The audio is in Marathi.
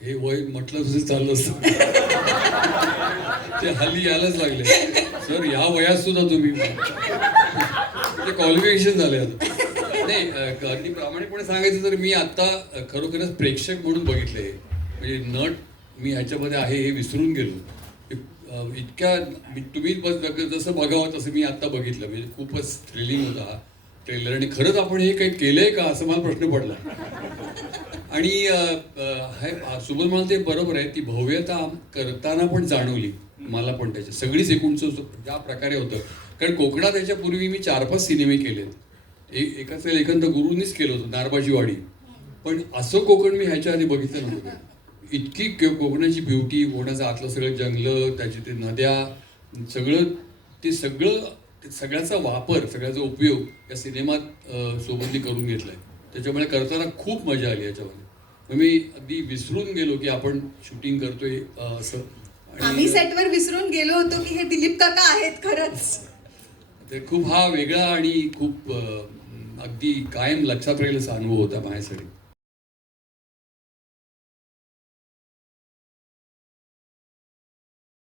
हे वय म्हटलं तुझं चाललं असतं. ते हल्ली यायलाच लागले. सर या वयात सुद्धा तुम्ही. ते क्वालिफिकेशन झाले आता. नाही अगदी प्रामाणिकपणे सांगायचं तर मी आता खरोखरच प्रेक्षक म्हणून बघितले. म्हणजे नट मी ह्याच्यामध्ये आहे हे विसरून गेलो. इतक्या तुम्ही बस जसं बघावं तसं मी आता बघितलं. म्हणजे खूपच थ्रिलिंग होता ट्रेलर आणि खरंच आपण हे काही केलंय का असं मला प्रश्न पडला. आणि हे सुबोध म्हणाल ते बरोबर आहे ती भव्यता करताना पण जाणवली मला पण त्याच्या सगळीच एकूणचं ज्या प्रकारे होतं. कारण कोकणात याच्यापूर्वी मी चार पाच सिनेमे केलेत. एक एकाचं लेखन तर गुरुनीच केलं होतं नारबाजीवाडी. पण असं कोकण मी ह्याच्या आधी बघितलं नव्हतं. इतकी कोकणाची ब्युटी कोकणाचं आतलं सगळं जंगलं त्याची ते नद्या सगळं ते सगळं सगळ्याचा वापर सगळ्याचा उपयोग या सिनेमात सोबत सोबतनी करून आहे त्याच्यामुळे करताना खूप मजा आली याच्यामध्ये. मी अगदी विसरून गेलो की आपण शूटिंग करतोय असं. आम्ही सेटवर विसरून गेलो होतो की हे दिलीप काका आहेत खरंच. ते खूप हा वेगळा आणि खूप अगदी कायम लक्षात राहील असा अनुभव होता माझ्यासाठी.